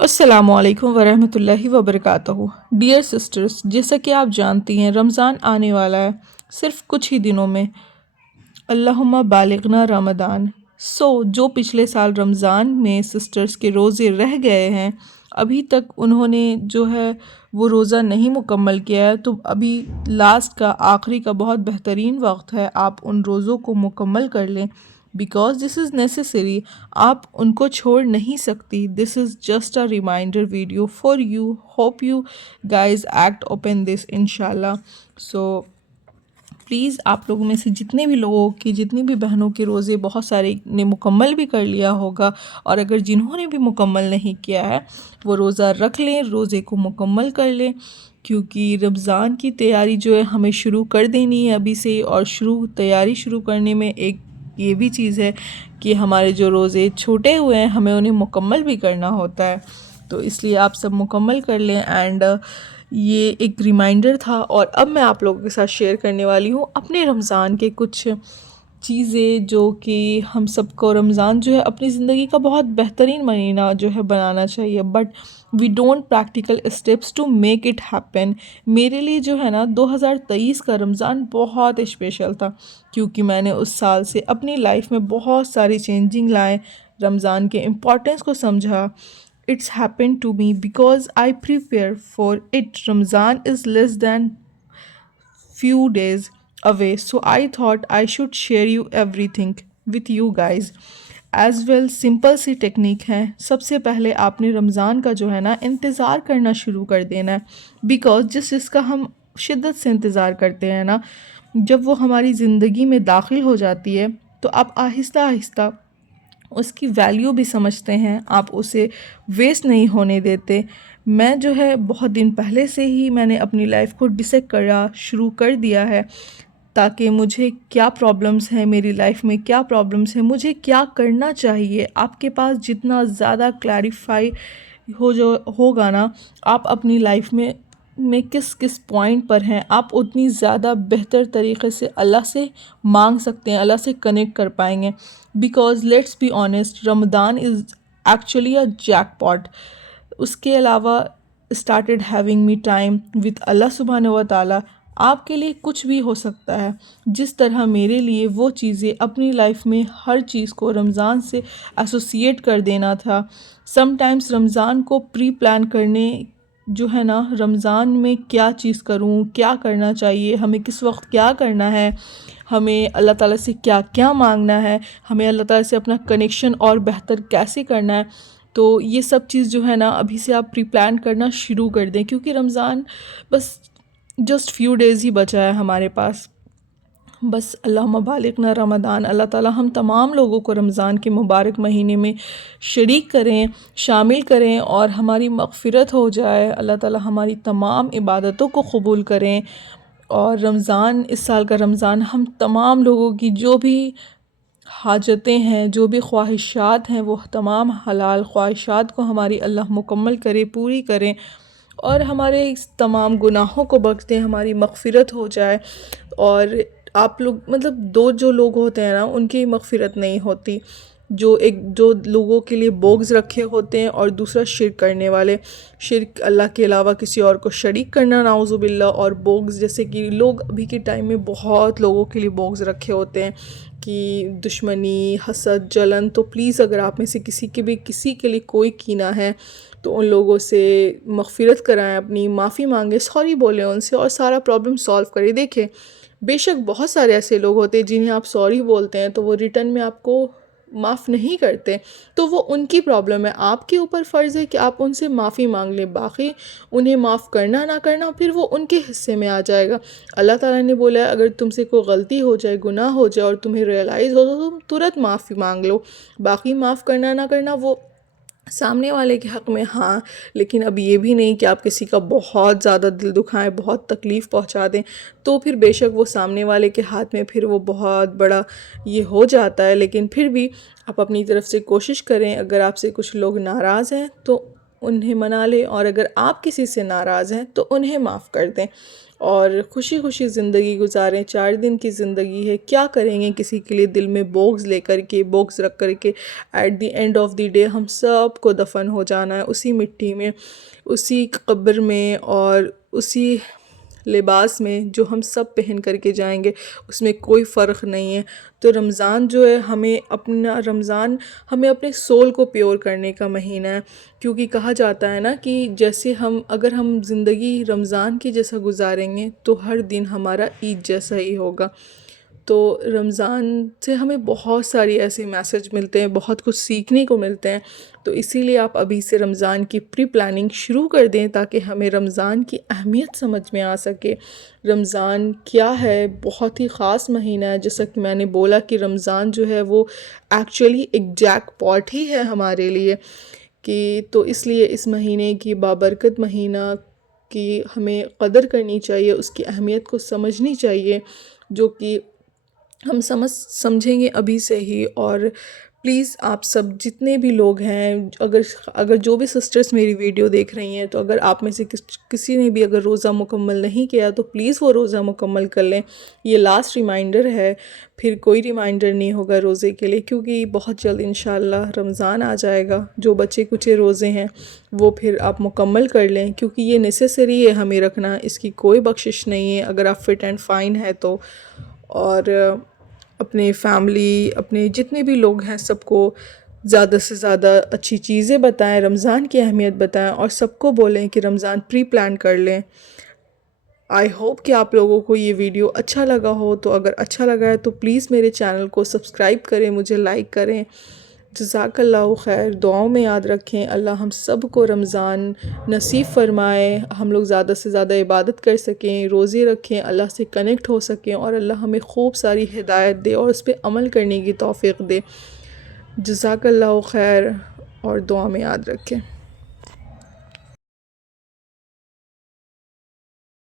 अस्सलामु अलैकुम वरहमतुल्लाहि वबरकातुहू। डियर सिस्टर्स, जैसा कि आप जानती हैं रमज़ान आने वाला है सिर्फ कुछ ही दिनों में। अल्लाहुम्मा बालिगना रमज़ान। जो पिछले साल रमज़ान में सिस्टर्स के रोज़े रह गए हैं, अभी तक उन्होंने जो है वो रोज़ा नहीं मुकम्मल किया है, तो अभी लास्ट का आखिरी का बहुत बेहतरीन वक्त है, आप उन रोज़ों को मुकम्मल कर लें बिकॉज दिस इज़ नेसेसरी। आप उनको छोड़ नहीं सकती। This is just a reminder video for you. Hope you guys act open this इंशाल्लाह। सो प्लीज़ आप लोगों में से जितने भी लोगों की, जितनी भी बहनों के रोज़े बहुत सारे ने मुकम्मल भी कर लिया होगा, और अगर जिन्होंने भी मुकम्मल नहीं किया है वो रोज़ा रख लें, रोज़े को मुकम्मल कर लें, क्योंकि रमज़ान की तैयारी जो है हमें शुरू कर देनी है अभी से। और तैयारी शुरू करने में एक ये भी चीज़ है कि हमारे जो रोज़े छूटे हुए हैं हमें उन्हें मुकम्मल भी करना होता है, तो इसलिए आप सब मुकम्मल कर लें। एंड ये एक रिमाइंडर था, और अब मैं आप लोगों के साथ शेयर करने वाली हूँ अपने रमज़ान के कुछ चीज़ें जो कि हम सबको रमज़ान जो है अपनी ज़िंदगी का बहुत बेहतरीन महीना जो है बनाना चाहिए, but we don't practical steps to make it happen. मेरे लिए जो है ना 2023 का रमज़ान बहुत स्पेशल था, क्योंकि मैंने उस साल से अपनी लाइफ में बहुत सारी चेंजिंग लाए, रमज़ान के इम्पोर्टेंस को समझा। It's happened to me because I prepare for it. Ramzan is less than few days away, so I thought I should share you everything with you guys as well. Simple सी technique है। सबसे पहले आपने रमज़ान का जो है ना इंतज़ार करना शुरू कर देना है, बिकॉज़ जिस चीज़ का हम शिद्दत से इंतज़ार करते हैं ना, जब वो हमारी ज़िंदगी में दाखिल हो जाती है तो आप आहिस्ता आहिस्ता उसकी वैल्यू भी समझते हैं, आप उसे वेस्ट नहीं होने देते। मैं जो है बहुत दिन पहले से ही मैंने अपनी लाइफ को डिसाइड करना शुरू कर दिया है, ताकि मुझे क्या प्रॉब्लम्स हैं मेरी लाइफ में, क्या प्रॉब्लम्स हैं, मुझे क्या करना चाहिए। आपके पास जितना ज़्यादा क्लैरिफाई जो होगा ना, आप अपनी लाइफ में किस किस पॉइंट पर हैं, आप उतनी ज़्यादा बेहतर तरीक़े से अल्लाह से मांग सकते हैं, अल्लाह से कनेक्ट कर पाएंगे। Because let's be honest, Ramzan is actually a jackpot. उसके अलावा started having me time with Allah सुब्हानहू व तआला। आपके लिए कुछ भी हो सकता है, जिस तरह मेरे लिए वो चीज़ें अपनी लाइफ में हर चीज़ को रमज़ान से एसोसिएट कर देना था। समटाइम्स रमज़ान को प्री प्लान करने जो है ना, रमज़ान में क्या चीज़ करूं, क्या करना चाहिए, हमें किस वक्त क्या करना है, हमें अल्लाह ताला से क्या क्या मांगना है, हमें अल्लाह ताला से अपना कनेक्शन और बेहतर कैसे करना है, तो ये सब चीज़ जो है ना अभी से आप प्री प्लान करना शुरू कर दें, क्योंकि रमज़ान बस जस्ट फ्यू डेज़ ही बचा है हमारे पास। बस अल्लाहुम्मा बालिगना रमज़ान। अल्लाह ताला हम तमाम लोगों को रमज़ान के मुबारक महीने में शरीक करें, शामिल करें, और हमारी मग़फ़िरत हो जाए। अल्लाह ताला हमारी तमाम इबादतों को कबूल करें। और रमज़ान, इस साल का रमज़ान हम तमाम लोगों की जो भी हाजतें हैं, जो भी ख्वाहिशात हैं, वो तमाम हलाल ख्वाहिशात को हमारी अल्लाह मुकम्मल करे, पूरी करें, और हमारे इस तमाम गुनाहों को बख्श दें, हमारी मग़फ़िरत हो जाए। और आप लोग मतलब दो जो लोग होते हैं ना, उनकी मग़फ़िरत नहीं होती, जो लोगों के लिए बोग्ज़ रखे होते हैं, और दूसरा शिर्क करने वाले। शिर्क अल्लाह के अलावा किसी और को शरीक करना, नाउज़ु बिल्लाह। और बोग्ज़ जैसे कि लोग अभी के टाइम में बहुत लोगों के लिए बोग्ज़ रखे होते हैं कि दुश्मनी, हसद, जलन। तो प्लीज़ अगर आप में से किसी के लिए कोई कीना है तो उन लोगों से मग़फ़िरत कराएं, अपनी माफ़ी मांगें, सॉरी बोलें उनसे, और सारा प्रॉब्लम सॉल्व करें। देखें, बेशक बहुत सारे ऐसे लोग होते हैं जिन्हें आप सॉरी बोलते हैं तो वो रिटर्न में आपको माफ़ नहीं करते, तो वो उनकी प्रॉब्लम है। आपके ऊपर फ़र्ज़ है कि आप उनसे माफ़ी मांग लें, बाकी उन्हें माफ़ करना ना करना फिर वो उनके हिस्से में आ जाएगा। अल्लाह ताला ने बोला है, अगर तुमसे कोई गलती हो जाए, गुनाह हो जाए, और तुम्हें रियलाइज़ हो तो तुम तुरंत माफ़ी मांग लो। बाकी माफ़ करना ना करना वो सामने वाले के हक़ में। हाँ, लेकिन अब ये भी नहीं कि आप किसी का बहुत ज़्यादा दिल दुखाएं, बहुत तकलीफ़ पहुंचा दें, तो फिर बेशक वो सामने वाले के हाथ में फिर वो बहुत बड़ा ये हो जाता है। लेकिन फिर भी आप अपनी तरफ से कोशिश करें। अगर आपसे कुछ लोग नाराज़ हैं तो انہیں منا لیں، اور اگر آپ کسی سے ناراض ہیں تو انہیں معاف کر دیں، اور خوشی خوشی زندگی گزاریں۔ 4 دن کی زندگی ہے، کیا کریں گے کسی کے لیے دل میں بغض لے کر کے، بغض رکھ کر کے؟ At the end of the day ہم سب کو دفن ہو جانا ہے اسی مٹی میں، اسی قبر میں، اور اسی لباس میں جو ہم سب پہن کر کے جائیں گے، اس میں کوئی فرق نہیں ہے۔ تو رمضان جو ہے رمضان ہمیں اپنے سول کو پیور کرنے کا مہینہ ہے، کیونکہ کہا جاتا ہے نا کہ جیسے اگر ہم زندگی رمضان کی جیسا گزاریں گے تو ہر دن ہمارا عید جیسا ہی ہوگا۔ تو رمضان سے ہمیں بہت ساری ایسے میسج ملتے ہیں، بہت کچھ سیکھنے کو ملتے ہیں، تو اسی لیے آپ ابھی سے رمضان کی پری پلاننگ شروع کر دیں تاکہ ہمیں رمضان کی اہمیت سمجھ میں آ سکے۔ رمضان کیا ہے؟ بہت ہی خاص مہینہ ہے، جیسا کہ میں نے بولا کہ رمضان جو ہے وہ ایکچولی ایک جیک پاٹ ہی ہے ہمارے لیے، تو اس لیے اس مہینے کی بابرکت مہینہ کی ہمیں قدر کرنی چاہیے، اس کی اہمیت کو سمجھنی چاہیے، جو کہ ہم سمجھیں گے ابھی سے ہی۔ اور پلیز آپ سب جتنے بھی لوگ ہیں، اگر جو بھی سسٹرز میری ویڈیو دیکھ رہی ہیں، تو اگر آپ میں سے کسی نے بھی اگر روزہ مکمل نہیں کیا تو پلیز وہ روزہ مکمل کر لیں۔ یہ لاسٹ ریمائنڈر ہے، پھر کوئی ریمائنڈر نہیں ہوگا روزے کے لیے، کیونکہ بہت جلد انشاءاللہ رمضان آ جائے گا۔ جو بچے کچے روزے ہیں وہ پھر آپ مکمل کر لیں، کیونکہ یہ نیسیسری ہے ہمیں رکھنا، اس کی کوئی بخشش نہیں ہے اگر آپ فٹ اینڈ فائن ہے تو۔ اور اپنے فیملی، اپنے جتنے بھی لوگ ہیں، سب کو زیادہ سے زیادہ اچھی چیزیں بتائیں، رمضان کی اہمیت بتائیں، اور سب کو بولیں کہ رمضان پری پلان کر لیں۔ آئی ہوپ کہ آپ لوگوں کو یہ ویڈیو اچھا لگا ہو، تو اگر اچھا لگا ہے تو پلیز میرے چینل کو سبسکرائب کریں، مجھے لائک کریں۔ جزاک اللہ خیر، دعاؤں میں یاد رکھیں۔ اللہ ہم سب کو رمضان نصیب فرمائے، ہم لوگ زیادہ سے زیادہ عبادت کر سکیں، روزے رکھیں، اللہ سے کنیکٹ ہو سکیں، اور اللہ ہمیں خوب ساری ہدایت دے اور اس پہ عمل کرنے کی توفیق دے۔ جزاک اللہ خیر، اور دعا میں یاد رکھیں۔